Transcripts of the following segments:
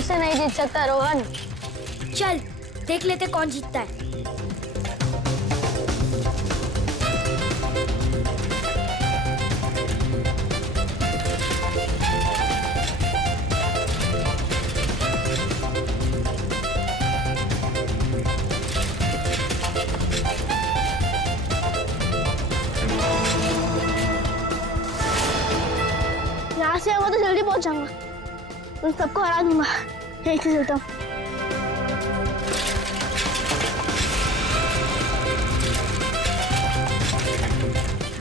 मुझसे नहीं जीत सकता रोहन। चल देख लेते कौन जीतता है। यहाँ से वो तो जल्दी पहुंच जाऊंगा, उन सबको हरा दूंगा। एक से चलता हूँ।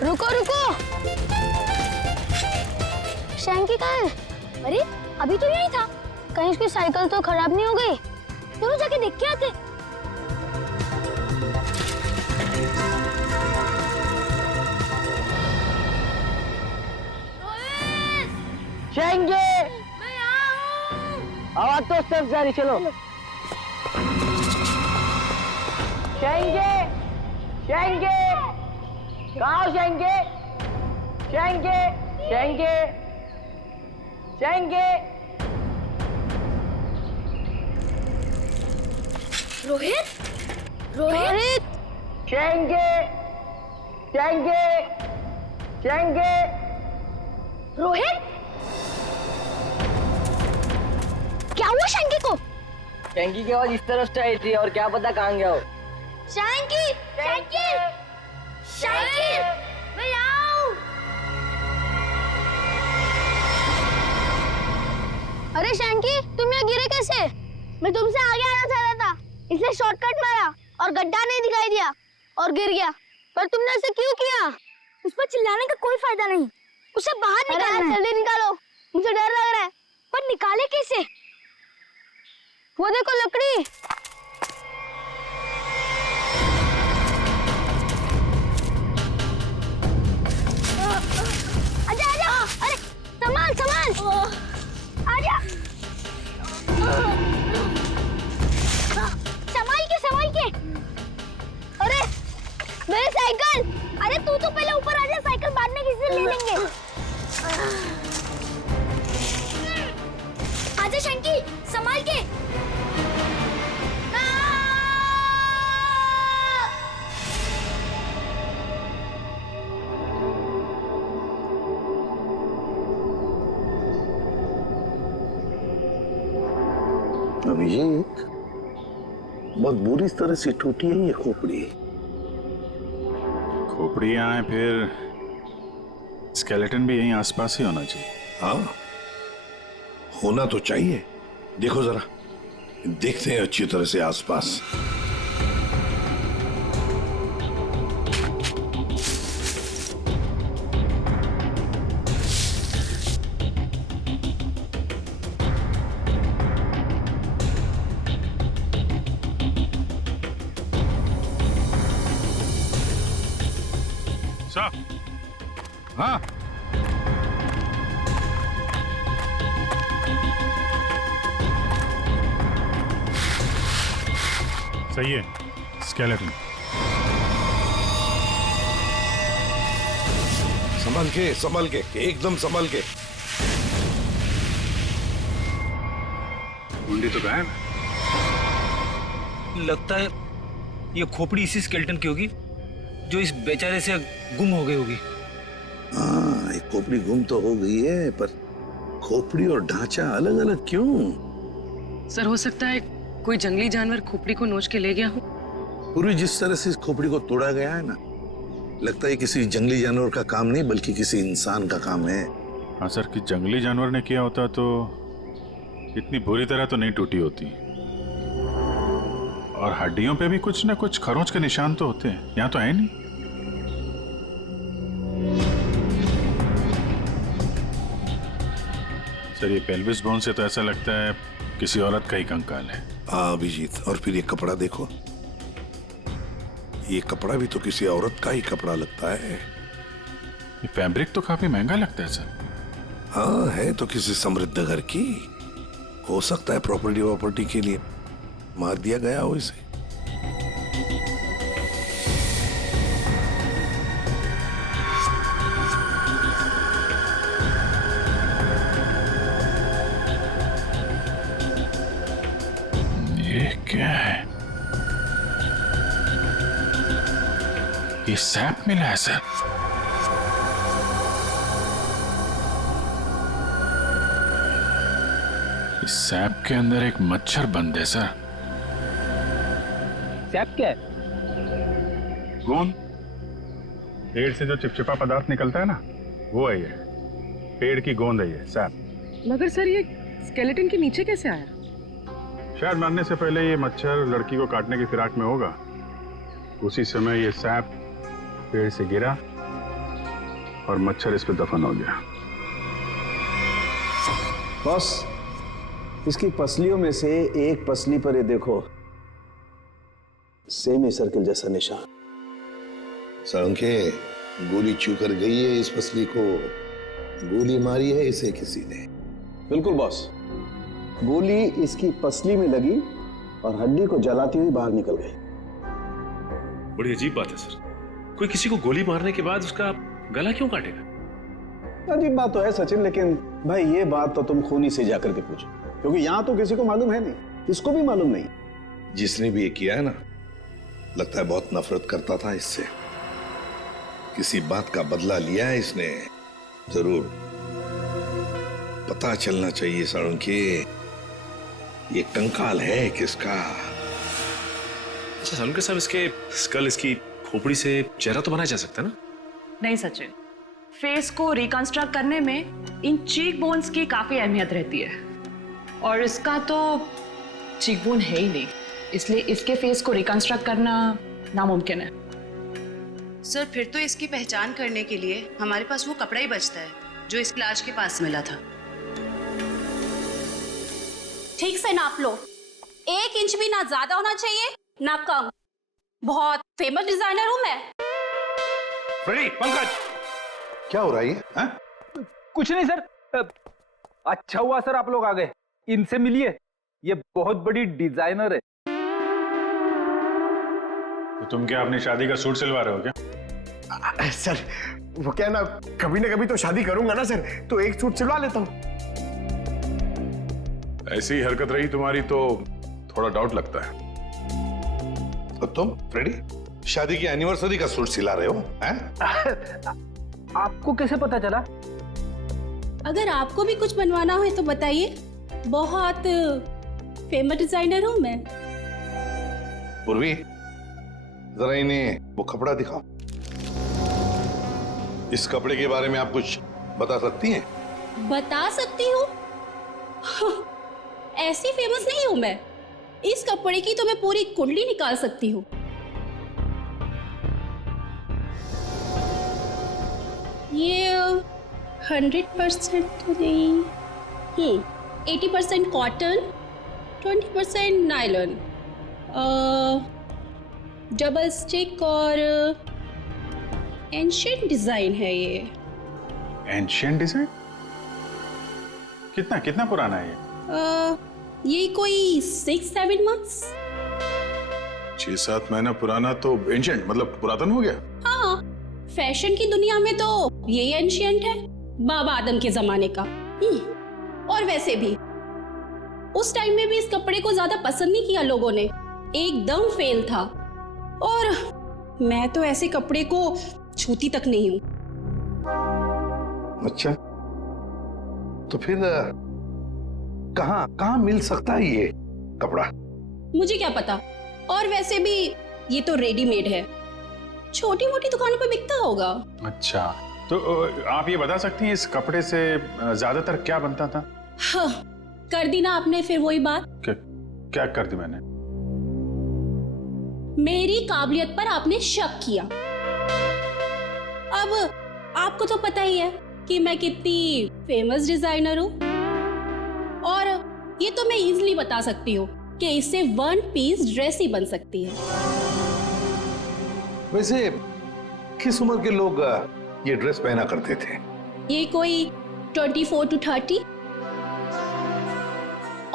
रुको रुको, शैंकी कहाँ है? अरे अभी तो यही था। कहीं उसकी साइकिल तो खराब नहीं हो गई? दोनों जाके देख के आते। शेंगे, मैं यहाँ हूँ। आवाज तो सिर्फ जारी, चलो। शेंगे, शेंगे, कहाँ हो शेंगे? शेंगे, शेंगे, शेंगे। रोहित, रोहित, शेंगे, शेंगे, शेंगे। रोहित, क्या हुआ शैंकी को? शेंगी की आवाज इस तरफ से आई थी और क्या पता कहाँ गया हो। शैंकी, शैंकी, शैंकी, मैं यहाँ हूँ। अरे शैंकी, तुम यहाँ गिरे कैसे? मैं तुमसे आगे आना चाह रहा था, इसलिए शॉर्टकट मारा और गड्ढा नहीं दिखाई दिया और गिर गया। पर तुमने ऐसे क्यों किया? उस पर चिल्लाने का कोई फायदा नहीं, उसे बाहर निकालना है। जल्दी निकालो, मुझे डर लग रहा है। पर निकाले कैसे? वो देखो लकड़ी। आजा आजा, अरे संभाल संभाल, आजा। संभाल के। अरे मेरी साइकिल। अरे तू तो पहले ऊपर आजा, साइकिल बाद में किसी से ले लेंगे। आजा शंकी, संभाल के। अभिषेक, बहुत बुरी तरह से टूटी है ये खोपड़ी। खोपड़ी यहाँ है, फिर स्केलेटन भी यहीं आसपास ही होना चाहिए। हाँ, होना तो चाहिए। देखो जरा, देखते हैं अच्छी तरह से आसपास। हाँ, सही है, स्केलेटन। संभल के, एकदम संभल के। कुंडी तो गायब। लगता है ये खोपड़ी इसी स्केलेटन की होगी जो इस बेचारे से गुम हो गई होगी। हाँ, एक खोपड़ी गुम तो हो गई है, पर खोपड़ी और ढांचा अलग अलग क्यों? सर, हो सकता है कोई जंगली जानवर खोपड़ी को नोच के ले गया हो। पूरी जिस तरह से इस खोपड़ी को तोड़ा गया है ना, लगता है किसी जंगली जानवर का काम नहीं बल्कि किसी इंसान का काम है। हाँ सर, कि जंगली जानवर ने किया होता तो इतनी बुरी तरह तो नहीं टूटी होती। और हड्डियों पे भी कुछ ना कुछ खरोंच के निशान तो होते हैं, यहाँ तो है नहीं। सर, ये पेल्विस बोन से तो ऐसा लगता है किसी औरत का ही कंकाल है। हाँ अभिजीत, और फिर ये कपड़ा देखो, ये कपड़ा भी तो किसी औरत का ही कपड़ा लगता है। ये फैब्रिक तो काफी महंगा लगता है सर। हाँ, है तो किसी समृद्ध घर की, हो सकता है प्रॉपर्टी के लिए मार दिया गया हो इसे। ये सैप मिला है सर। इस सैप के अंदर एक मच्छर बंद है सर। सैप क्या है? गोंद। पेड़ से जो चिपचिपा पदार्थ निकलता है ना, वो है ये। पेड़ की गोंद है ये सैप। मगर सर ये स्केलेटन के नीचे कैसे आया? शायद मरने से पहले ये मच्छर लड़की को काटने की फिराक में होगा। उसी समय ये सैप पेड़ से गिरा और मच्छर इस पे दफन हो गया। बॉस, इसकी पसलियों में से एक पसली पर ये देखो, सेमी सर्कल जैसा निशान। साळुंखे, गोली छू कर गई है इस पसली को। गोली मारी है इसे किसी ने। बिल्कुल बॉस, गोली इसकी पसली में लगी और हड्डी को जलाती हुई बाहर निकल गई। बड़ी अजीब बात है सर, कोई किसी को गोली मारने के बाद उसका गला क्यों काटेगा? अजीब बात तो है सचिन, लेकिन भाई ये बात तो तुम खूनी से जाकर के पूछो, क्योंकि यहां तो किसी को मालूम है नहीं, इसको भी मालूम नहीं। जिसने भी ये किया है ना, लगता है बहुत नफरत करता था इससे। किसी बात का बदला लिया है इसने जरूर। पता चलना चाहिए साळुंखे, ये कंकाल है किसका। अच्छा साळुंखे साहब, इसके स्कल, इसकी खोपड़ी से चेहरा तो बनाया जा सकता है ना? नहीं सचिन, फेस को रिकंस्ट्रक्ट करने में इन चीक बोन्स की काफी अहमियत रहती है, और इसका तो चीक बोन है ही नहीं, इसलिए इसके फेस को रिकंस्ट्रक्ट करना नामुमकिन है। सर, फिर तो इसकी पहचान करने के लिए हमारे पास वो कपड़ा ही बचता है जो इस लाश के पास मिला था। ठीक से नाप लो, 1 इंच भी ना ज्यादा होना चाहिए ना कम। बहुत फेमस डिजाइनर हूं मैं। फ्रेडी, पंकज, क्या हो रहा है ये? कुछ नहीं सर। अच्छा हुआ सर आप लोग आ गए, इनसे मिलिए, ये बहुत बड़ी डिजाइनर है। तो तुम क्या अपनी शादी का सूट सिलवा रहे हो क्या? सर वो क्या ना कभी तो शादी करूंगा ना सर, तो एक सूट सिलवा लेता हूं। ऐसी ही हरकत रही तुम्हारी तो थोड़ा डाउट लगता है। तो तुम फ्रेडी शादी की एनिवर्सरी का सूट सिला रहे हो हैं? आपको कैसे पता चला? अगर आपको भी कुछ बनवाना हो तो बताइए, बहुत फेमस डिजाइनर हूं मैं। पूर्वी, जरा इन्हें वो कपड़ा दिखाओ। इस कपड़े के बारे में आप कुछ बता सकती हैं? बता सकती हूँ? ऐसी फेमस नहीं हूं मैं, इस कपड़े की तो मैं पूरी कुंडली निकाल सकती हूँ। ये 100% तो नहीं, 80% कॉटन, 20% नायलॉन, डबल स्टिक और एंशिएंट डिजाइन है ये। Ancient design? कितना पुराना है ये? ये कोई 6-7 मंथ्स। 6-7 महीना पुराना तो एंशिएंट मतलब पुरातन हो गया? हाँ, फैशन की दुनिया में तो यही एंशिएंट है, बाबा आदम के जमाने का। और वैसे भी उस टाइम में भी इस कपड़े को ज्यादा पसंद नहीं किया लोगों ने, एकदम फेल था। और मैं तो ऐसे कपड़े को छूती तक नहीं हूं। अच्छा, तो फिर कहां मिल सकता है ये कपड़ा? मुझे क्या पता, और वैसे भी ये तो रेडीमेड है, छोटी मोटी दुकानों पे बिकता होगा। अच्छा, तो आप ये बता सकती हैं इस कपड़े से ज्यादातर क्या बनता था? हाँ, कर दी ना आपने फिर वही बात। क्या कर दी मैंने? मेरी काबिलियत पर आपने शक किया। अब आपको तो पता ही है कि मैं कितनी फेमस डिजाइनर हूँ, और ये तो मैं इजीली बता सकती हूँ कि इससे 1 पीस ड्रेस ही बन सकती है। वैसे किस उम्र के लोग ये ड्रेस पहना करते थे? ये कोई 24 to 30।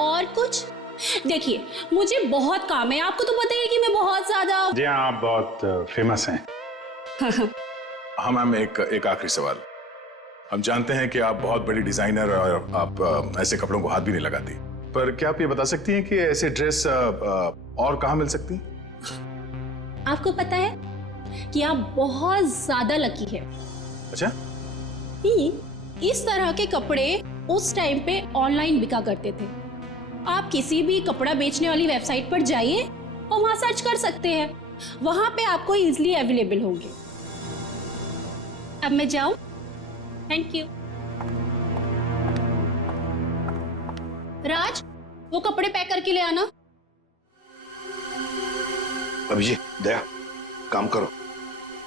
और कुछ देखिए, मुझे बहुत काम है, आपको तो पता ही है कि मैं बहुत ज्यादा। जी हाँ, आप बहुत फेमस हैं। हाँ मैम, एक आखिरी सवाल। हम जानते हैं कि आप बहुत बड़ी डिजाइनर और आप ऐसे कपड़ों को हाथ भी नहीं लगाती, पर क्या आप ये बता सकती हैं कि ऐसे ड्रेस और कहाँ मिल सकती? आपको पता है, कि आप बहुत ज्यादा लकी है। अच्छा, इस तरह के कपड़े उस टाइम पे ऑनलाइन बिका करते थे। आप किसी भी कपड़ा बेचने वाली वेबसाइट पर जाइए और वहां सर्च कर सकते हैं, वहां पे आपको इजीली अवेलेबल होंगे। अब मैं जाऊं? Thank you. राज, वो कपड़े पैक करके ले आना। अभिजीत, दया, काम करो,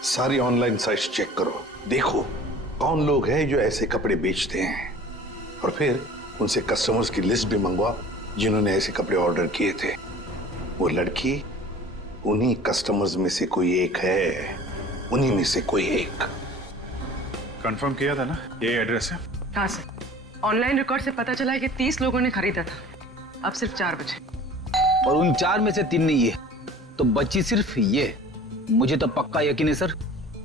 सारी ऑनलाइन साइट्स चेक करो, देखो कौन लोग हैं जो ऐसे कपड़े बेचते हैं, और फिर उनसे कस्टमर्स की लिस्ट भी मंगवा जिन्होंने ऐसे कपड़े ऑर्डर किए थे। वो लड़की उन्हीं कस्टमर्स में से कोई एक है, उन्हीं में से कोई एक। कंफर्म किया था ना, ये एड्रेस है? हाँ सर, ऑनलाइन रिकॉर्ड से पता चला है कि 30 लोगों ने खरीदा था। अब सिर्फ 4 बचे, और उन 4 में से 3 नहीं है, तो बची सिर्फ ये। मुझे तो पक्का यकीन है सर,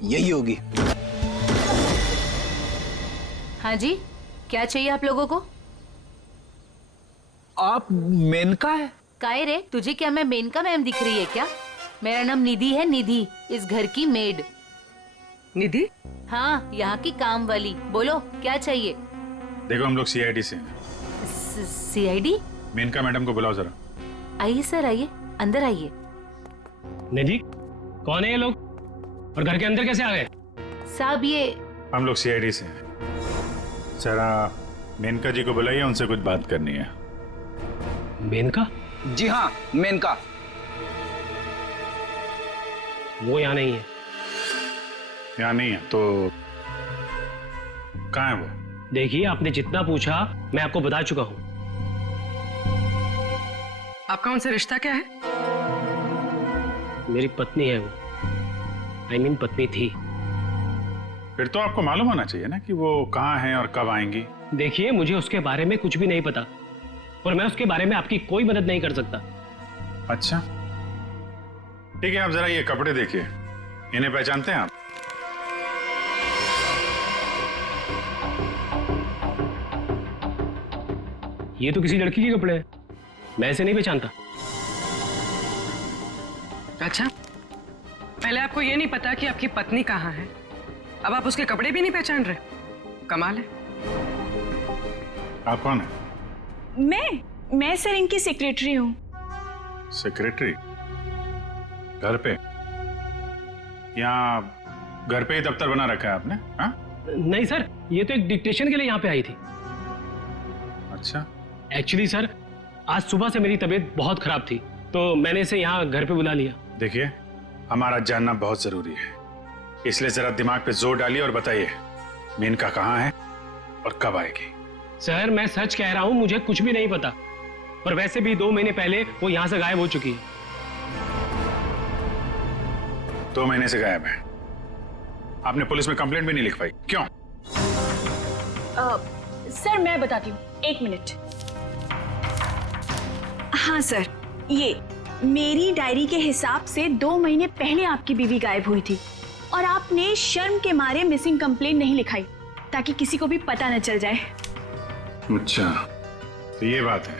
यही होगी। हाँ जी, क्या चाहिए आप लोगों को? आप मेनका है? काहे रे, तुझे क्या मैं मेनका मैम दिख रही है क्या? मेरा नाम निधि है, निधि, इस घर की मेड। निधि? हाँ, यहाँ की काम वाली। बोलो क्या चाहिए? देखो, हम लोग सीआईडी से हैं। सीआईडी? मेनका मैडम को बुलाओ जरा। आइए सर, आइए, अंदर आइए। निधि, कौन है ये लोग और घर के अंदर कैसे आ गए? साहब ये हम लोग सीआईडी से हैं। जरा मेनका जी को बुलाइए, उनसे कुछ बात करनी है। मेनका? जी हाँ, मेनका। वो यहाँ नहीं है। यहाँ नहीं है तो कहाँ है वो? देखिए, आपने जितना पूछा मैं आपको बता चुका हूँ। आपका उनसे रिश्ता क्या है? मेरी पत्नी है वो, I mean पत्नी थी। फिर तो आपको मालूम होना चाहिए ना कि वो कहाँ हैं और कब आएंगी। देखिए, मुझे उसके बारे में कुछ भी नहीं पता और मैं उसके बारे में आपकी कोई मदद नहीं कर सकता। अच्छा, ठीक है, आप जरा ये कपड़े देखिए, इन्हें पहचानते हैं आप? ये तो किसी लड़की के कपड़े हैं, मैं इसे नहीं पहचानता। अच्छा, पहले आपको ये नहीं पता कि आपकी पत्नी कहाँ है, अब आप उसके कपड़े भी नहीं पहचान रहे? कमाल है। आप कौन है? मैं सर इनकी सेक्रेटरी हूँ। सेक्रेटरी? घर पे? यहाँ घर पे ही दफ्तर बना रखा है आपने? हाँ? नहीं सर, ये तो एक डिक्टेशन के लिए यहाँ पे आई थी। अच्छा। एक्चुअली सर, आज सुबह से मेरी तबीयत बहुत खराब थी, तो मैंने इसे यहाँ घर पे बुला लिया। देखिए, हमारा जानना बहुत जरूरी है, इसलिए जरा दिमाग पे जोर डालिए और बताइए मेनका कहाँ है और कब आएगी? सर, मैं सच कह रहा हूँ, मुझे कुछ भी नहीं पता, और वैसे भी 2 महीने पहले वो यहाँ से गायब हो चुकी है। 2 महीने से गायब है? आपने पुलिस में कंप्लेंट भी नहीं लिखवाई, क्यों? सर मैं बताती हूँ, 1 मिनट। हाँ सर, ये मेरी डायरी के हिसाब से 2 महीने पहले आपकी बीवी गायब हुई थी और आपने शर्म के मारे मिसिंग कंप्लेंट नहीं लिखाई ताकि किसी को भी पता न चल जाए। अच्छा, तो ये बात है।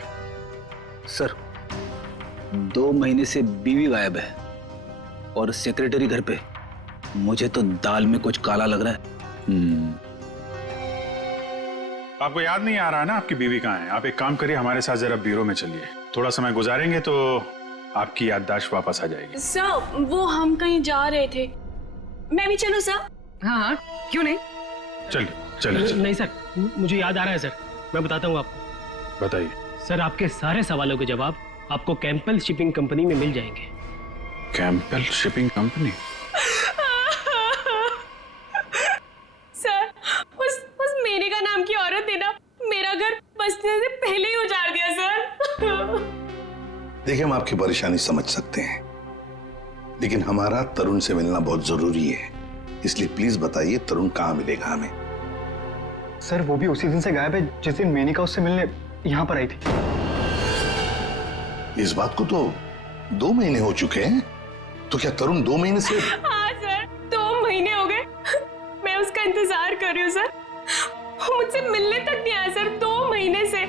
सर, 2 महीने से बीवी गायब है और सेक्रेटरी घर पे। मुझे तो दाल में कुछ काला लग रहा है। आपको याद नहीं आ रहा ना आपकी बीवी कहाँ है? आप एक काम करिए, हमारे साथ जरा ब्यूरो में चलिए, थोड़ा समय गुजारेंगे तो आपकी याददाश्त वापस आ जाएगी। सर, वो हम कहीं जा रहे थे, मैं भी चलूं सर? हाँ हाँ, क्यों नहीं, चलिए। नहीं सर, मुझे याद आ रहा है सर, मैं बताता हूँ आपको। बताइए। सर, आपके सारे सवालों के जवाब आपको कैंपल शिपिंग कंपनी में मिल जाएंगे। कैंपल शिपिंग कंपनी? सर, उस मेनका नाम की औरत ने ना मेरा घर बसने से पहले ही उजाड़ दिया सर। देखिए, हम आपकी परेशानी समझ सकते हैं, लेकिन हमारा तरुण से मिलना बहुत जरूरी है, इसलिए प्लीज बताइए तरुण कहाँ मिलेगा हमें? सर, वो भी उसी दिन से गायब है जिस दिन मेनका उससे मिलने यहाँ पर आई थी। इस बात को तो 2 महीने हो चुके हैं, तो क्या तरुण 2 महीने से? हाँ सर, 2 महीने हो गए, मैं उसका इंतजार कर रही हूँ सर। वो मुझसे मिलने तक नहीं आया सर, 2 महीने से।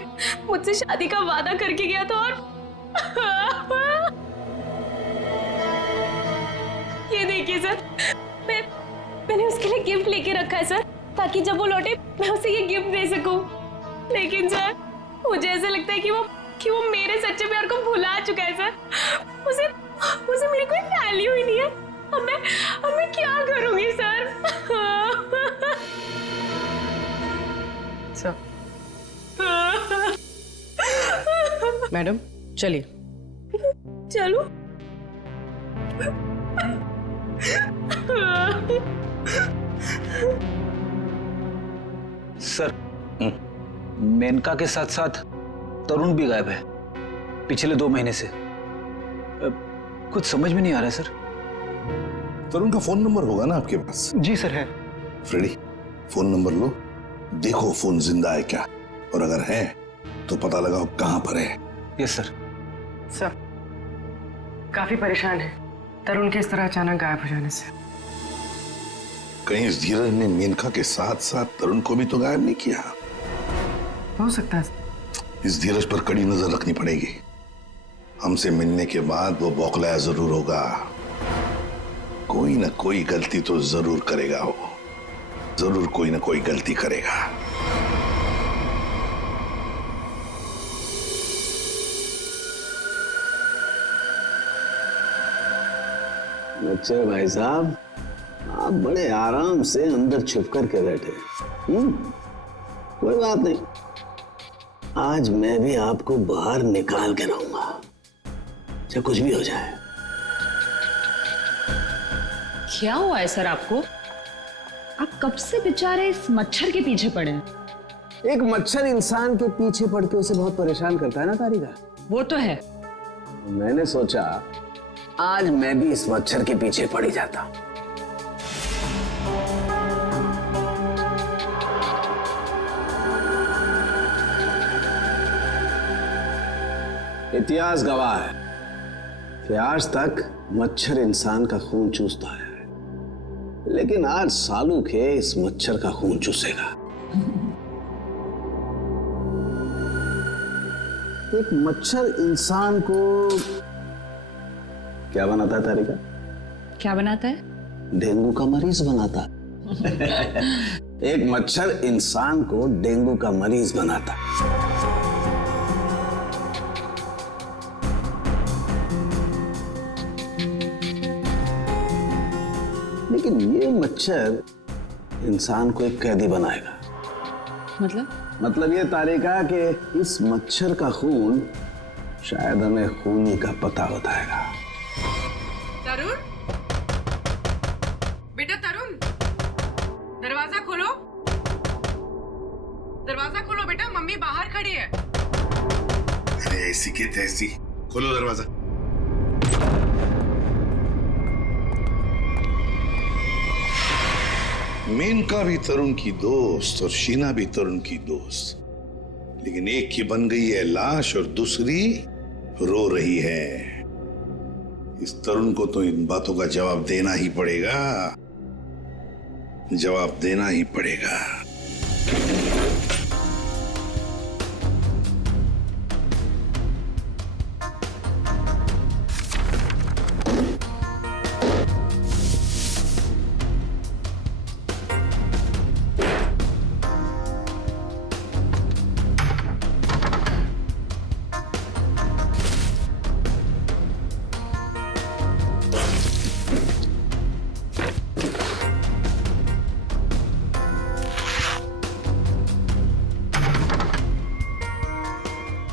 मुझसे शादी का वादा करके गया था और ये देखिए सर, मैंने उसके लिए गिफ्ट लेके रखा है सर, ताकि जब वो लौटे मैं उसे ये गिफ्ट दे सकूं। लेकिन सर मुझे ऐसा लगता है कि वो मेरे सच्चे प्यार को भुला चुका है सर। उसे मेरी कोई वैल्यू ही नहीं है। अब मैं क्या करूंगी सर? सर मैडम चलिए। चलो। सर मेनका के साथ साथ तरुण भी गायब है पिछले 2 महीने से। कुछ समझ में नहीं आ रहा है सर। तरुण का फोन नंबर होगा ना आपके पास? जी सर है। फ्रेडी, फोन नंबर लो, देखो फोन जिंदा है क्या, और अगर है तो पता लगाओ कहां पर है। Yes sir. सर काफी परेशान है तरुण के इस तरह अचानक गायब हो जाने से। कहीं इस धीरज ने मेनका के साथ साथ तरुण को भी तो गायब नहीं किया? हो सकता है। इस धीरज पर कड़ी नजर रखनी पड़ेगी। हमसे मिलने के बाद वो बौखलाया जरूर होगा। कोई ना कोई गलती तो जरूर करेगा वो, जरूर कोई ना कोई गलती करेगा। अच्छा भाई साहब, आप बड़े आराम से अंदर छुप करके बैठे। कोई बात नहीं, आज मैं भी आपको बाहर निकाल के रहूंगा, चाहे कुछ भी हो जाए। क्या हुआ है सर आपको? आप कब से बेचारे इस मच्छर के पीछे पड़े हैं? एक मच्छर इंसान के पीछे पड़ के उसे बहुत परेशान करता है ना तारिका। वो तो है। मैंने सोचा आज मैं भी इस मच्छर के पीछे पड़ ही जाता। इतिहास गवाह है कि आज तक मच्छर इंसान का खून चूसता है, लेकिन आज सालू के इस मच्छर का खून चूसेगा। एक मच्छर इंसान को क्या बनाता है तारिका? क्या बनाता है? डेंगू का मरीज बनाता। एक मच्छर इंसान को डेंगू का मरीज बनाता। लेकिन ये मच्छर इंसान को एक कैदी बनाएगा। मतलब ये तारिका कि इस मच्छर का खून शायद हमें खूनी का पता बताएगा। तरुण, बेटा तरुण, दरवाजा खोलो। दरवाजा खोलो बेटा, मम्मी बाहर खड़ी है। अरे ऐसी की तैसी, खोलो दरवाजा। मेनका भी तरुण की दोस्त और शीना भी तरुण की दोस्त, लेकिन एक की बन गई है लाश और दूसरी रो रही है। इस तरुण को तो इन बातों का जवाब देना ही पड़ेगा, जवाब देना ही पड़ेगा।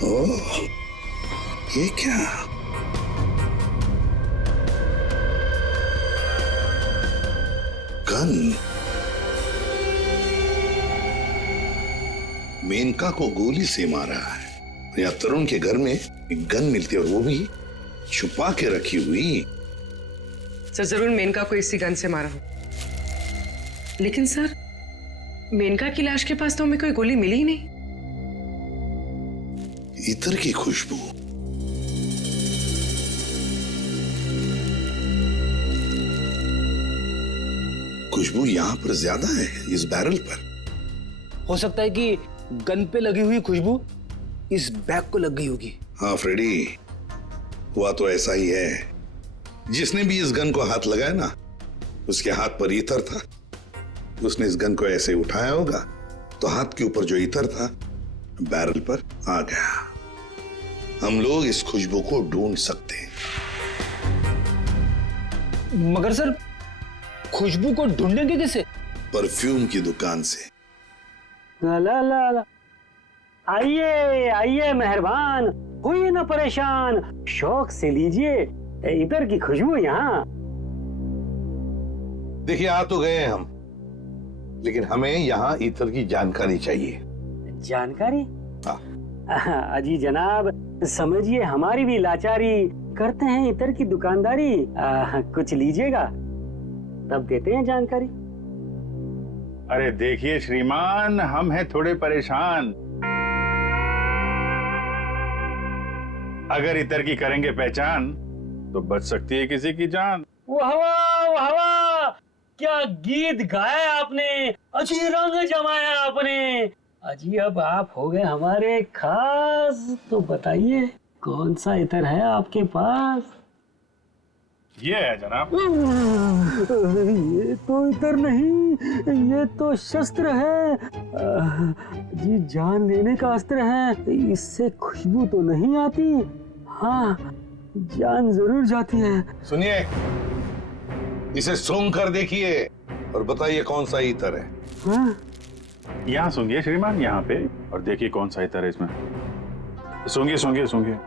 ओह, ये क्या? गन। मेनका को गोली से मारा है। या तरुण के घर में एक गन मिलती है और वो भी छुपा के रखी हुई। सर जरूर मेनका को इसी गन से मारा हो। लेकिन सर मेनका की लाश के पास तो हमें कोई गोली मिली ही नहीं। इत्र की खुशबू। खुशबू यहां पर ज्यादा है, इस बैरल पर। हो सकता है कि गन पे लगी हुई खुशबू इस बैग को लग गई होगी। हाँ फ्रेडी, हुआ तो ऐसा ही है। जिसने भी इस गन को हाथ लगाया ना, उसके हाथ पर इत्र था उसने इस गन को ऐसे उठाया होगा तो हाथ के ऊपर जो इतर था बैरल पर आ गया। हम लोग इस खुशबू को ढूंढ सकते हैं। मगर सर, खुशबू को ढूंढेंगे कैसे? परफ्यूम की दुकान से। ला ला ला ला। आइए आइए मेहरबान, होइए ना परेशान, शौक से लीजिए इधर की खुशबू यहाँ। देखिए, आ तो गए हम, लेकिन हमें यहाँ इतर की जानकारी चाहिए। जानकारी? अजी जनाब, समझिए हमारी भी लाचारी, करते हैं इतर की दुकानदारी। कुछ लीजिएगा तब देते हैं जानकारी। अरे देखिए श्रीमान, हम हैं थोड़े परेशान। अगर इतर की करेंगे पहचान तो बच सकती है किसी की जान। वाह वाह वाह वाह, क्या गीत गाया आपने, अजी रंग जमाया आपने। अजी अब आप हो गए हमारे खास, तो बताइए कौन सा इतर है आपके पास? ये है जनाब। ये तो इतर नहीं, ये तो शस्त्र है। जी जान लेने का अस्त्र है। इससे खुशबू तो नहीं आती, हाँ जान जरूर जाती है। सुनिए, इसे सूंघ कर देखिए और बताइए कौन सा इतर है। हाँ? यहाँ सूंघिए श्रीमान, यहाँ पे, और देखिए कौन सा इतर है इसमें। सूंघिए सूंघिए सूंघिए।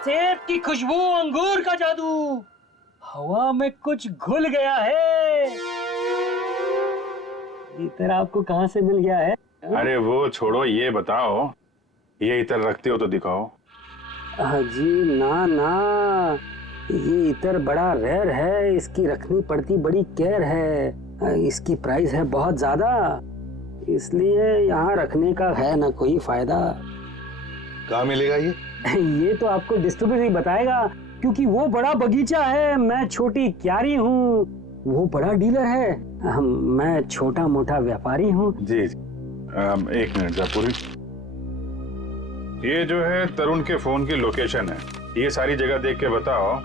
सेब की खुशबू, अंगूर का जादू, हवा में कुछ घुल गया है। इतर आपको कहाँ से मिल गया है? अरे वो छोड़ो, ये बताओ, ये इतर रखते हो तो दिखाओ। जी ना ना, ये इतर बड़ा रेयर है, इसकी रखनी पड़ती बड़ी केयर है। इसकी प्राइस है बहुत ज्यादा, इसलिए यहाँ रखने का है ना कोई फायदा। कहाँ मिलेगा ये? ये तो आपको डिस्ट्रीब्यूटर ही बताएगा, क्योंकि वो बड़ा बगीचा है, मैं छोटी क्यारी हूँ, वो बड़ा डीलर है, मैं छोटा मोटा व्यापारी हूँ। जी एक मिनट जयपुरी, ये जो है तरुण के फोन की लोकेशन है, ये सारी जगह देख के बताओ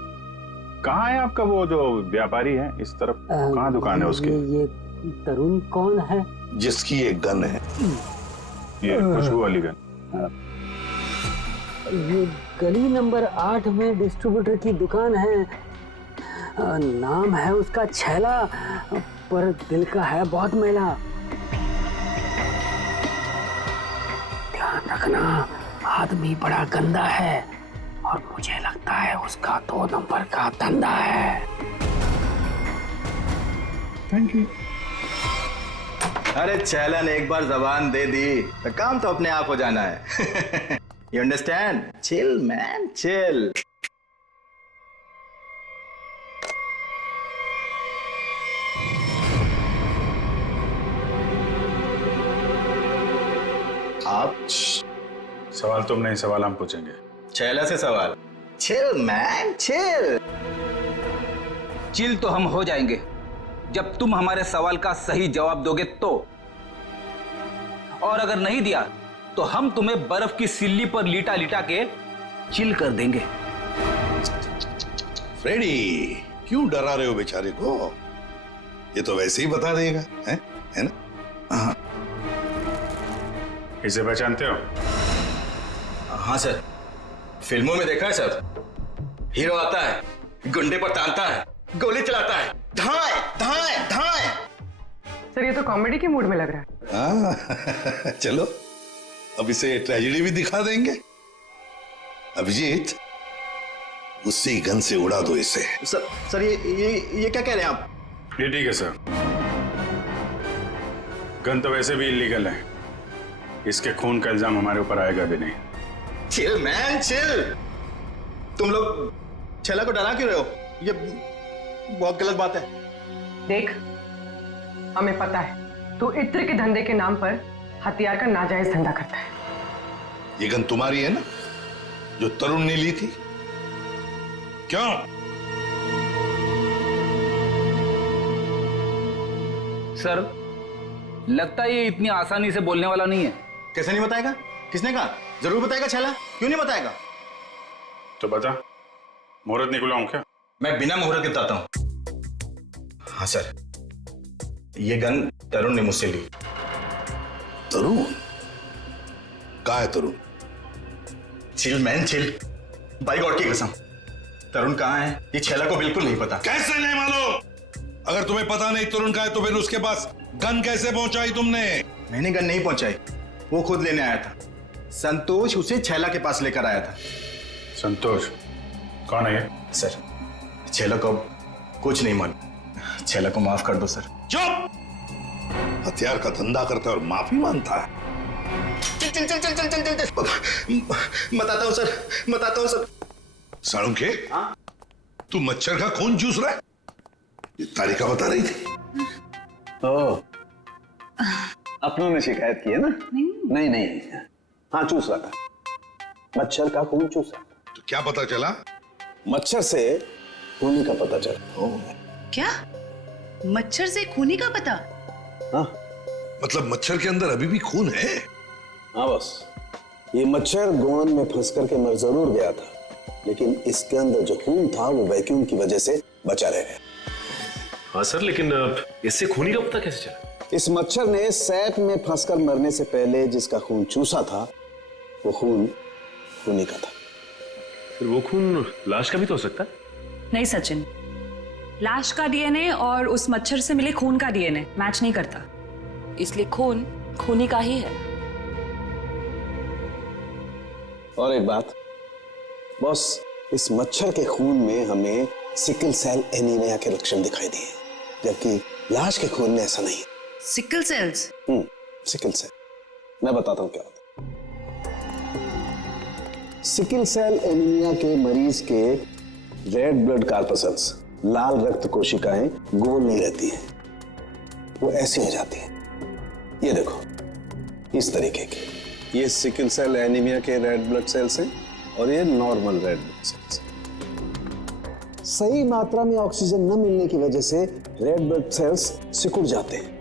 कहाँ है आपका वो जो व्यापारी है इस तरफ, कहाँ दुकान है उसकी? ये तरुण कौन है? जिसकी एक गन है, ये खुशबू वाली गन। ये गली नंबर 8 में डिस्ट्रीब्यूटर की दुकान है। नाम है उसका छैला, पर दिल का है बहुत मैला। ध्यान रखना, आदमी बड़ा गंदा है और मुझे लगता है उसका 2 नंबर का धंधा है। Thank you. अरे छैला ने एक बार जबान दे दी तो काम तो अपने आप हो जाना है। You understand? Chill, man, chill. आप सवाल तुम नहीं, सवाल हम पूछेंगे। छैला से सवाल। Chill, man, chill. चिल तो हम हो जाएंगे जब तुम हमारे सवाल का सही जवाब दोगे तो, और अगर नहीं दिया तो हम तुम्हें बर्फ की सिल्ली पर लिटा लिटा के चिल कर देंगे। फ्रेडी, क्यों डरा रहे हो बेचारे को? ये तो वैसे ही बता देगा, है ना? हाँ। इसे पहचानते हो? हाँ सर, फिल्मों में देखा है सर। हीरो आता है, गुंडे पर तानता है, गोली चलाता है, धाए धाए धाए। सर ये तो कॉमेडी के मूड में लग रहा है। चलो अब इसे ट्रेजेडी भी दिखा देंगे। अभिजीत, उसी गन से उड़ा दो इसे। सर ये क्या कह रहे हैं आप? ये ठीक है सर, गन तो वैसे भी इलीगल है, इसके खून का इल्जाम हमारे ऊपर आएगा भी नहीं। Chill man chill. तुम लोग छैला को डरा क्यों रहे हो? ये बहुत गलत बात है। देख, हमें पता है तू इत्र के धंधे के नाम पर हथियार का नाजायज धंधा करता है। ये गन तुम्हारी है ना, जो तरुण ने ली थी? क्यों? सर, लगता है ये इतनी आसानी से बोलने वाला नहीं है। कैसे नहीं बताएगा? किसने कहा? जरूर बताएगा छैला, क्यों नहीं बताएगा? तो बता, मुहूर्त नहीं खुलाऊं क्या? मैं बिना मुहूर्त के बताता हूँ। हाँ सर, ये गन तरुण ने मुझसे ली। तरुण? कहाँ है Tarun? Chill man chill, by god की कसम, तरुण कहाँ है ये छैला को बिल्कुल नहीं पता। कैसे नहीं मालूम? अगर तुम्हें पता नहीं तरुण कहाँ है तो फिर उसके पास गन कैसे पहुंचाई तुमने? मैंने गन नहीं पहुंचाई, वो खुद लेने आया था। संतोष उसे छैला के पास लेकर आया था। संतोष कौन है ये? सर, छैला को कुछ नहीं मालूम। छैला को माफ कर दो सर। चुप! हथियार का धंधा करता है और माफी मांगता है। चल चल चल चल चल चल चल बताता हूँ सर, बताता हूँ सर। साळुंखे, तू मच्छर का खून चूस रहा है? ये तारिका बता रही थी। ओह, अपनों ने शिकायत की है ना? नहीं नहीं, हाँ चूस रहा था, मच्छर का खून चूस रहा था। तो क्या पता चला? मच्छर से खूनी का पता चला। क्या? मच्छर से खूनी का पता? हाँ, मतलब मच्छर के अंदर अभी भी खून है? हाँ बस, ये मच्छर गोंद में फंस करके मर जरूर गया था, लेकिन इसके अंदर जो खून था वो वैक्यूम की वजह से बचा रह गया। हाँ सर, लेकिन इससे खूनी का पता कैसे चला? इस मच्छर ने सैक में फंसकर मरने से पहले जिसका खून चूसा था वो खून खूनी का था। फिर वो खून लाश का भी तो हो सकता है? नहीं सचिन, लाश का डीएनए और उस मच्छर से मिले खून का डीएनए मैच नहीं करता, इसलिए खून खूनी का ही है। और एक बात बॉस, इस मच्छर के खून में हमें सिकल सेल एनीमिया के लक्षण दिखाई दिए, जबकि लाश के खून में ऐसा नहीं है। Sickle sales? सिकल सेल, मैं बताता हूं क्या होता है। सिकल सेल एनीमिया के मरीज के रेड ब्लड कार्पसल्स, लाल रक्त कोशिकाएं गोल नहीं रहती हैं, वो ऐसी हो जाती हैं। ये देखो, इस तरीके की। ये सिकल सेल एनीमिया के रेड ब्लड सेल्स हैं और ये नॉर्मल रेड ब्लड सेल्स। सही मात्रा में ऑक्सीजन न मिलने की वजह से रेड ब्लड सेल्स सिकुड़ जाते हैं।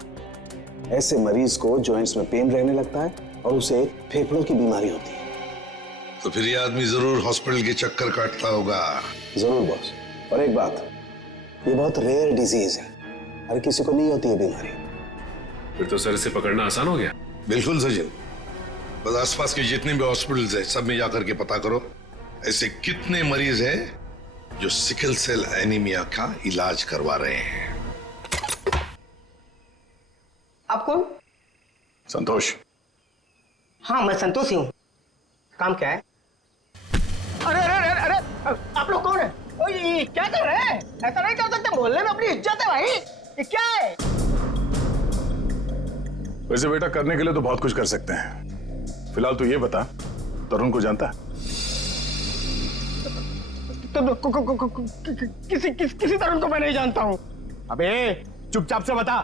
ऐसे मरीज को जॉइंट्स में पेन रहने लगता है और उसे फेफड़ों की बीमारी होती है। तो फिर ये आदमी जरूर हॉस्पिटल के चक्कर काटता होगा। जरूर बॉस। और एक बात, ये बहुत रेयर डिजीज है, हर किसी को नहीं होती है बीमारी। फिर तो सर इसे पकड़ना आसान हो गया। बिल्कुल सचिन, बस आसपास के जितने भी हॉस्पिटल्स हैं सब में जाकर के पता करो ऐसे कितने मरीज हैं जो सिकल सेल एनीमिया का इलाज करवा रहे हैं। आप कौन? संतोष। हाँ मैं संतोष ही हूँ। काम क्या है? अरे अरे अरे अरे, आप लोग कौन है? ओए, ये क्या कर रहे हैं? ऐसा नहीं कर सकते, मोहल्ले में अपनी इज्जत है भाई। ये क्या है? वैसे बेटा करने के लिए तो बहुत कुछ कर सकते हैं। फिलहाल तू ये बता, तरुण को जानता है? किसी तरुण को मैं नहीं जानता हूँ। अबे चुपचाप से बता,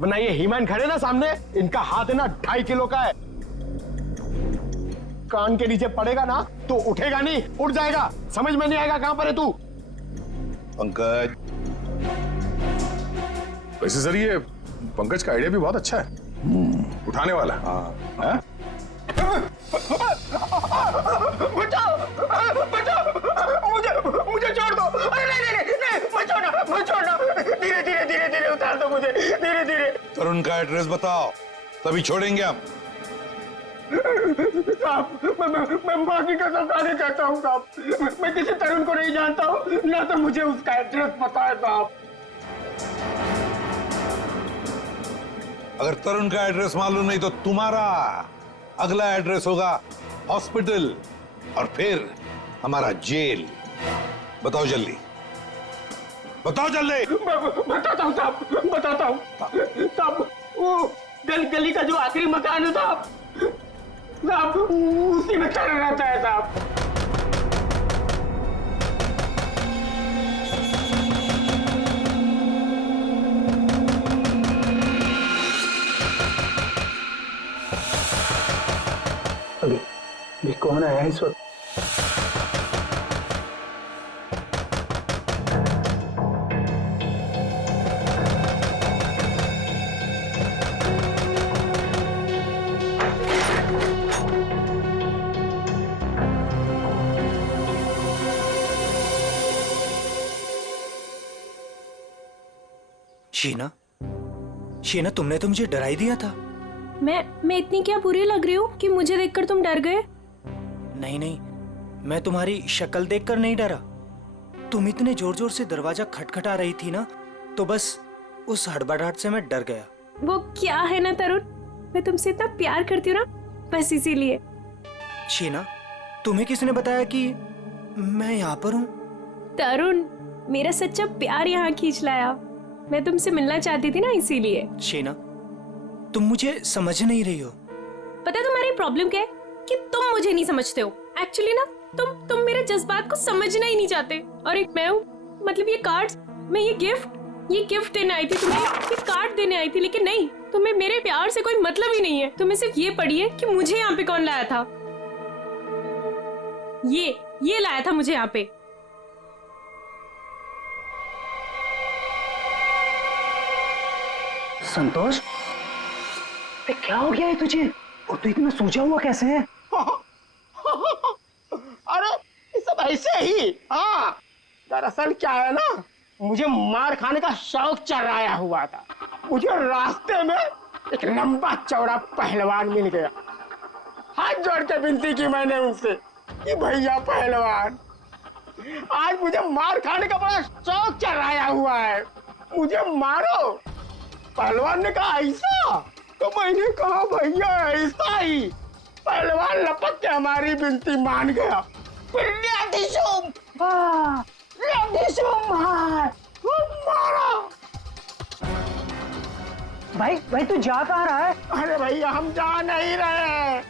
वरना ये हीमैन खड़े ना सामने, इनका हाथ है ना 2.5 किलो का है। कान के नीचे पड़ेगा ना तो उठेगा नहीं, उठ जाएगा। समझ में नहीं आएगा कहां पर है तू। पंकज। वैसे सर ये पंकज का आइडिया भी बहुत अच्छा है, उठाने वाला। हाँ? बचाओ बचाओ, मुझे छोड़ दो। अरे नहीं मत छोड़ना। धीरे धीरे धीरे धीरे उतार दो मुझे, धीरे धीरे। तरुण का एड्रेस बताओ, तभी छोड़ेंगे हम। साहब, मैं माँ की कसम खाने चाहता हूँ साहब। मैं किसी तरुण को नहीं जानता हूँ, ना तो मुझे उसका एड्रेस पता है साहब। अगर तरुण का एड्रेस मालूम नहीं तो तुम्हारा अगला एड्रेस होगा हॉस्पिटल और फिर हमारा जेल। बताओ जल्दी, बताओ जल्दी। बताता हूँ साहब, बताता हूँ साहब। वो गली का जो आखिरी मकान है साहब, उसी में चढ़ रहता है साहब। ये कौन आया इस वक्त? शीना, शीना तुमने तो मुझे डरा ही दिया था। मैं इतनी क्या बुरी लग रही हूँ कि मुझे देखकर तुम डर गए? नहीं नहीं, मैं तुम्हारी शक्ल देखकर नहीं डरा। तुम इतने जोर जोर से दरवाजा खटखटा रही थी ना, तो बस उस हड़बड़ाहट से मैं डर गया। वो क्या है ना तरुण, मैं तुमसे इतना प्यार करती हूँ ना, बस इसीलिए। शीना, तुम्हें किसने बताया कि मैं यहाँ पर हूँ? तरुण, मेरा सच्चा प्यार यहाँ खींच लाया। मैं तुमसे मिलना चाहती थी ना, इसीलिए। शीना, तुम मुझे समझ नहीं रही हो। पता है तुम्हारी प्रॉब्लम क्या है? कि तुम मुझे नहीं समझते हो। एक्चुअली ना तुम मेरे जज्बात को समझना ही नहीं चाहते। और एक मैं हूँ, मतलब ये कार्ड्स, मैं ये गिफ्ट देने आई थी तुम्हें, ये कार्ड देने आई थी, लेकिन नहीं, तुम्हें मेरे प्यार से कोई मतलब ही नहीं है। तुम्हें सिर्फ ये पड़ी है कि मुझे यहाँ पे कौन लाया था। ये लाया था मुझे यहाँ पे। संतोष, क्या हो गया है तुझे? और तू इतना सूझा हुआ कैसे है? अरे ये सब ऐसे ही। हाँ, दरअसल क्या है ना, मुझे मार खाने का शौक चढ़ाया हुआ था। मुझे रास्ते में एक लंबा चौड़ा पहलवान मिल गया। हाथ जोड़ के विनती की मैंने उनसे कि भैया पहलवान, आज मुझे मार खाने का बड़ा शौक चढ़ाया हुआ है, मुझे मारो। पहलवान ने कहा ऐसा? तो मैंने कहा भैया ऐसा ही। पहलवान लपक के हमारी विनती मान गया। फिर मारा। भाई तू जा कहाँ रहा है? अरे भैया हम जा नहीं रहे,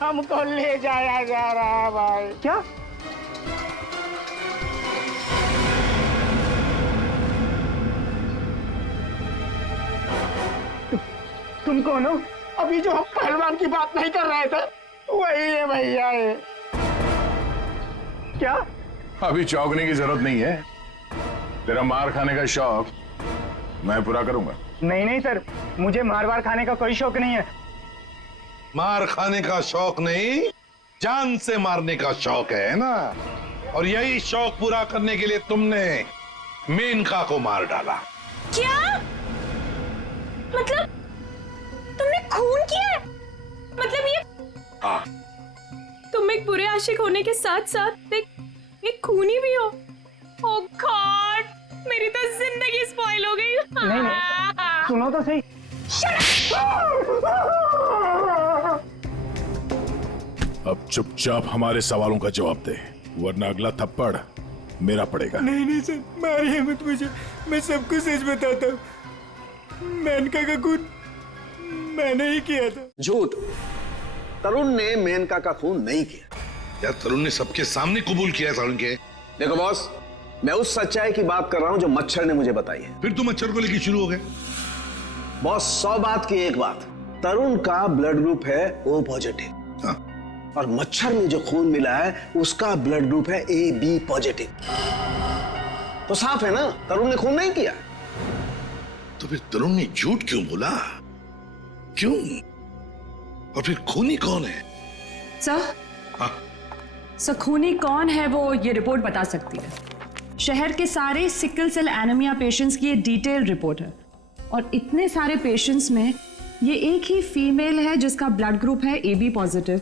हमको ले जाया जा रहा है भाई। क्या? तुम कौन हो? अभी जो हम पहलवान की बात नहीं कर रहे थे, वही है भैया। ये क्या? अभी चौंकने की जरूरत नहीं है। तेरा मार खाने का शौक मैं पूरा करूंगा। नहीं सर, मुझे मार खाने का कोई शौक नहीं है। मार खाने का शौक नहीं, जान से मारने का शौक है ना? और यही शौक पूरा करने के लिए तुमने मेनका को मार डाला। क्या? मतलब तुमने खून किया है? मतलब ये? हाँ। तुम एक बुरे आशिक होने के साथ साथ एक खूनी भी हो। ओह गॉड, मेरी तो जिंदगी स्पॉइल हो गई। नहीं, सुनो तो सही। अब चुपचाप हमारे सवालों का जवाब दे, वरना अगला थप्पड़ मेरा पड़ेगा। नहीं सर, मारिए मत मुझे, मैं सबको सच बताता हूँ। मेनका का खून मैंने ही किया था। झूठ, तरुण ने मेनका का खून नहीं किया। यार तरुण ने सबके सामने कबूल किया है तरुण के। देखो बॉस, मैं उस सच्चाई की बात कर रहा हूं जो मच्छर ने मुझे बताई है। फिर तुम मच्छर को लेकर शुरू हो गए। बॉस, 100 बात की एक बात, तरुण का ब्लड ग्रुप है O पॉजिटिव। हाँ। और मच्छर में जो खून मिला है उसका ब्लड ग्रुप है AB पॉजिटिव। तो साफ है ना, तरुण ने खून नहीं किया। तो फिर तरुण ने झूठ क्यों बोला? क्यों? और फिर खूनी कौन है? सर खूनी कौन है वो ये रिपोर्ट बता सकती है। शहर के सारे सिकल सेल एनीमिया पेशेंट्स की ये डिटेल रिपोर्ट है, और इतने सारे पेशेंट्स में ये एक ही फीमेल है जिसका ब्लड ग्रुप है AB पॉजिटिव,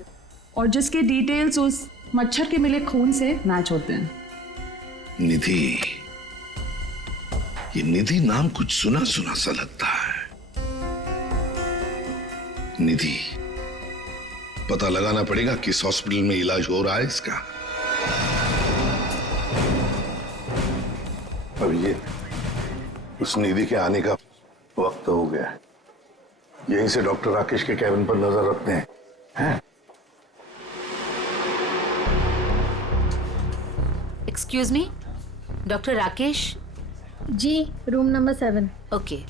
और जिसके डिटेल्स उस मच्छर के मिले खून से मैच होते हैं। निधि, ये निधि नाम कुछ सुना सुना सा लगता है। निधि, पता लगाना पड़ेगा किस हॉस्पिटल में इलाज हो रहा है इसका। अब ये उस निधि के आने का वक्त हो गया है। यहीं से डॉक्टर राकेश के कैबिन पर नजर रखते हैं। Excuse me, doctor Rakesh? जी, room number 7। Okay.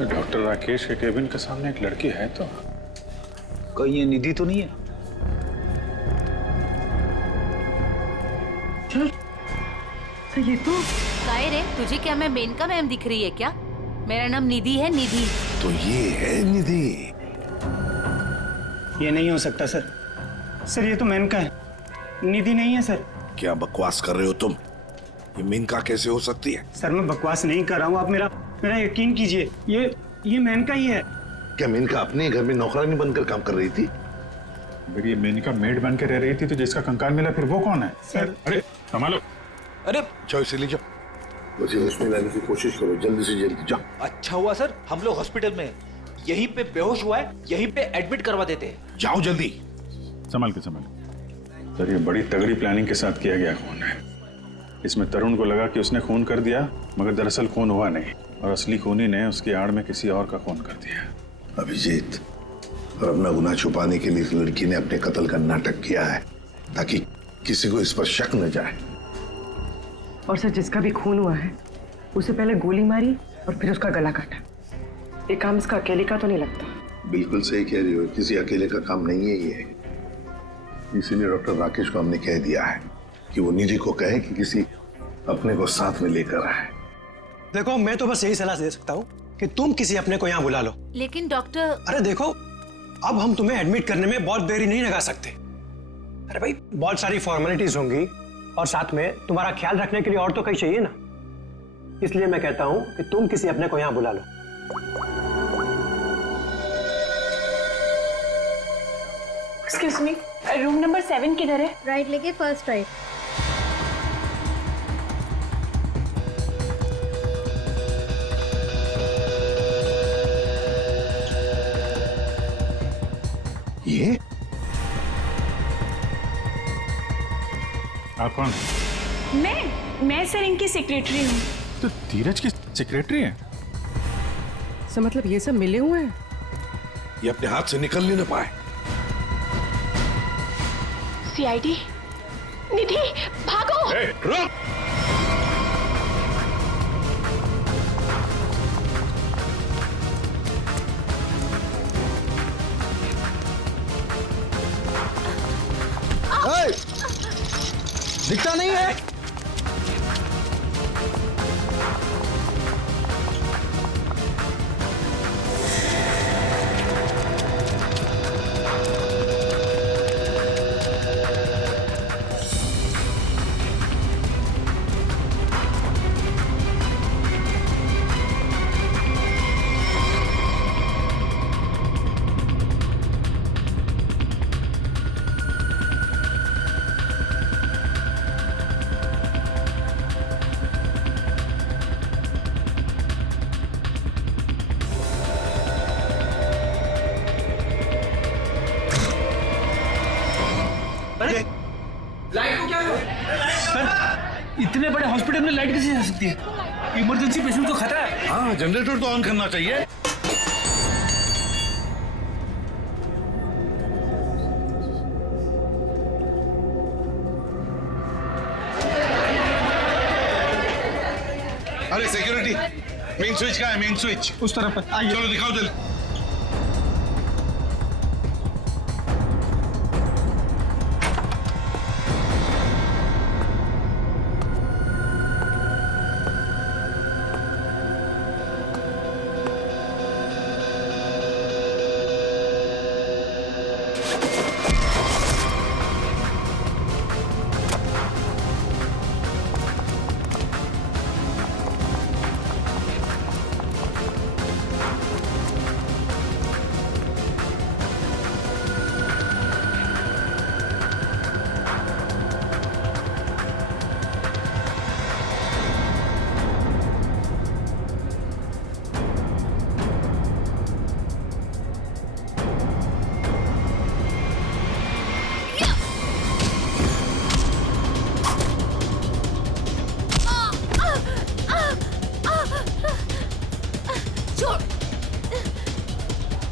Doctor Rakesh के केबिन के सामने एक लड़की है, तो कहीं ये निधि तो नहीं है? ये तो काहे रे, तुझे क्या मैं मेनका मैम दिख रही है क्या? मेरा नाम निधि है, निधि। तो ये है निधि। ये नहीं हो सकता सर। सर ये तो मेनका है, निधि नहीं है सर। क्या बकवास कर रहे हो तुम? ये मेनका कैसे हो सकती है? सर मैं बकवास नहीं कर रहा हूँ, आप मेरा यकीन कीजिए। ये मेनका ही है। क्या मेनका अपने घर में नौकरानी बनकर काम कर रही थी? अगर ये मेनका मेड बन के रह रही थी तो जिसका कंकाल मिला फिर वो कौन है? सर अरे संभालो। अरे जाओ इसे ले जाओ, मुझे उसमें लाने की कोशिश करो, जल्दी से जल्दी जाओ। अच्छा हुआ सर हम लोग हॉस्पिटल में, यहीं पे बेहोश हुआ है, यहीं पे एडमिट करवा देते हैं। जाओ जल्दी। संभाल के संभाल। सर ये बड़ी तगड़ी प्लानिंग के साथ किया गया खून है। इसमें तरुण को लगा कि उसने खून कर दिया, मगर दरअसल खून हुआ नहीं और असली खूनी ने उसकी आड़ में किसी और का खून कर दिया। अभिजीत, और अपना गुनाह छुपाने के लिए इस लड़की ने अपने कत्ल का नाटक किया है ताकि किसी को इस पर शक न जाए। और सर जिसका भी खून हुआ है उसे पहले गोली मारी और फिर उसका गला काटा। ये काम इसका अकेले का तो नहीं लगता। बिल्कुल सही कह रही हो, किसी अकेले का काम नहीं है ये। इसीलिए डॉक्टर राकेश को हमने कह दिया है कि वो निधि को कहे कि किसी अपने को साथ में लेकर आए। देखो मैं तो बस यही सलाह दे सकता हूँ कि तुम किसी अपने को यहाँ बुला लो। लेकिन डॉक्टर। अरे देखो, अब हम तुम्हें एडमिट करने में बहुत देरी नहीं लगा सकते। अरे भाई बहुत सारी फॉर्मेलिटीज होंगी और साथ में तुम्हारा ख्याल रखने के लिए और तो कहीं चाहिए ना। इसलिए मैं कहता हूँ कि तुम किसी अपने को यहाँ बुला लो। एक्सक्यूज मी, रूम नंबर 7 किधर है? राइट लेके फर्स्ट राइट। ये आप कौन? मैं सर इनकी सेक्रेटरी हूँ। तो धीरज की सेक्रेटरी है? सर मतलब ये सब मिले हुए हैं? ये अपने हाथ से निकल नहीं ना पाए। सीआईडी, निधि भागो। रुक। दिखता नहीं है। लाइट को क्या हुआ? सर इतने बड़े हॉस्पिटल में लाइट कैसे जा सकती है? इमरजेंसी पेशेंट को खतरा है। हाँ, जनरेटर तो ऑन करना चाहिए। अरे सिक्योरिटी, मेन स्विच कहाँ है? मेन स्विच उस तरफ है। आइए। चलो दिखाओ जल्दी।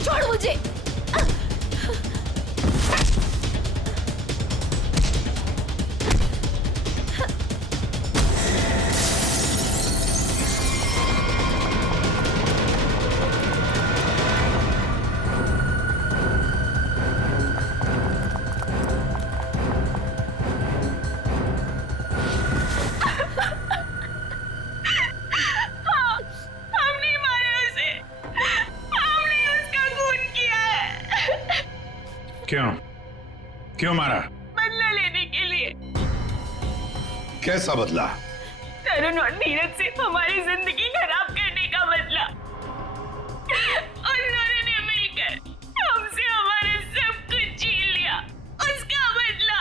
छोड़ मुझे। हम नहीं मारे क्यों क्यों मारा? बदला लेने के लिए। कैसा बदला? तरुण और धीरज से हमारी जिंदगी खराब करने का बदला। और उन्होंने मिलकर हमसे हमारे सब कुछ छीन लिया, उसका बदला।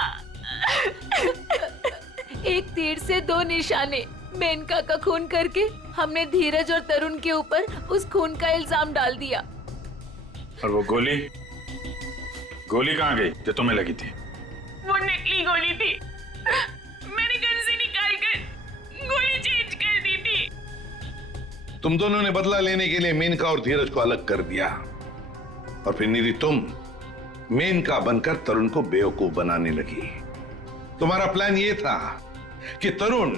एक तीर से दो निशाने। मेनका का खून करके हमने धीरज और तरुण के ऊपर उस खून का इल्जाम डाल दिया। और वो गोली कहाँ गई जो तुम्हें लगी थी? वो नकली गोली थी, मैंने गन से निकालकर गोली चेंज कर दी थी। तुम दोनों ने बदला लेने के लिए मेनका और धीरज को अलग कर दिया, और फिर निधि तुम मेनका बनकर तरुण को बेवकूफ बनाने लगी। तुम्हारा प्लान यह था कि तरुण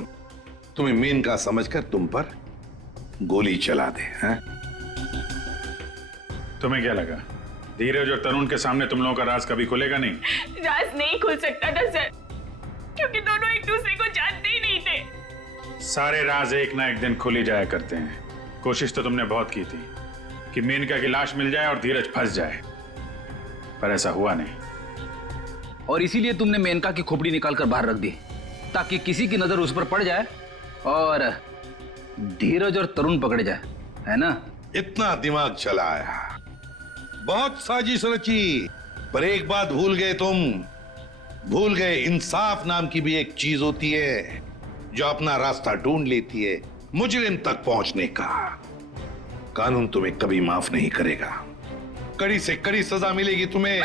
तुम्हें मेनका समझकर तुम पर गोली चला दे, हैं? तुम्हें क्या लगा धीरज और तरुण के सामने तुम लोगों का राज कभी खुलेगा नहीं? राज नहीं खुल सकता था सर, क्योंकि दोनों एक दूसरे को जानते ही नहीं थे। सारे राज एक ना एक दिन खुल ही जाया करते हैं। कोशिश तो तुमने बहुत की थी कि मेनका की लाश मिल जाए और धीरज फंस जाए, पर ऐसा हुआ नहीं। और इसीलिए तुमने मेनका की खोपड़ी निकालकर बाहर रख दी, ताकि किसी की नजर उस पर पड़ जाए और धीरज और तरुण पकड़े जाए, है ना? इतना दिमाग चलाया, बहुत साजिश रची, पर एक बात भूल गए तुम। भूल गए इंसाफ नाम की भी एक चीज होती है जो अपना रास्ता ढूंढ लेती है मुजरिम तक पहुंचने का। कानून तुम्हें कभी माफ नहीं करेगा, कड़ी से कड़ी सजा मिलेगी तुम्हें,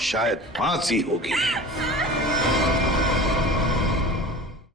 शायद फांसी होगी।